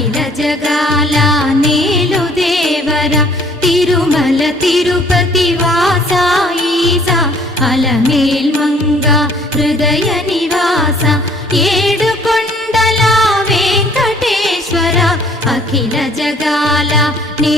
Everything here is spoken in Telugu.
అఖిల జగాల నేలు దేవర తిరుమల తిరుపతి వాస ఈస అలమేల్ మంగ హృదయ నివాస ఏడు కొండల వెంకటేశ్వర అఖిల జగాల నే